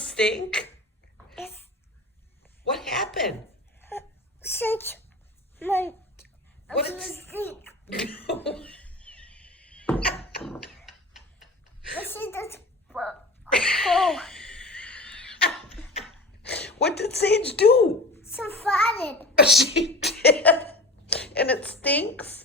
stink? It's What happened? such my What I is- think. This is the oh, What did Sage do? so farted. She did. And it stinks?